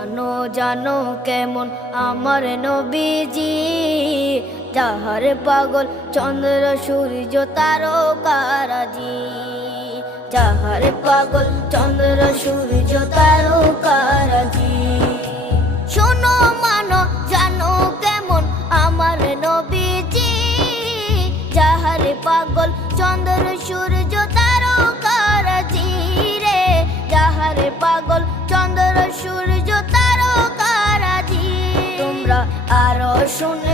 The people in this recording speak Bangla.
জানো জানো কেমন আমার নবীজি, যাহার পাগল চন্দ্র সূর্য তারকারাজি, যাহার পাগল চন্দ্র সূর্য তারকারাজি। শোনো মানো জানো কেমন আমার নবীজি, যাহার পাগল চন্দ্র সূর্য তারকারাজি রে, যাহার পাগল চন্দ্র সূর্য তারকারাজি। তোমরা আরো শুনে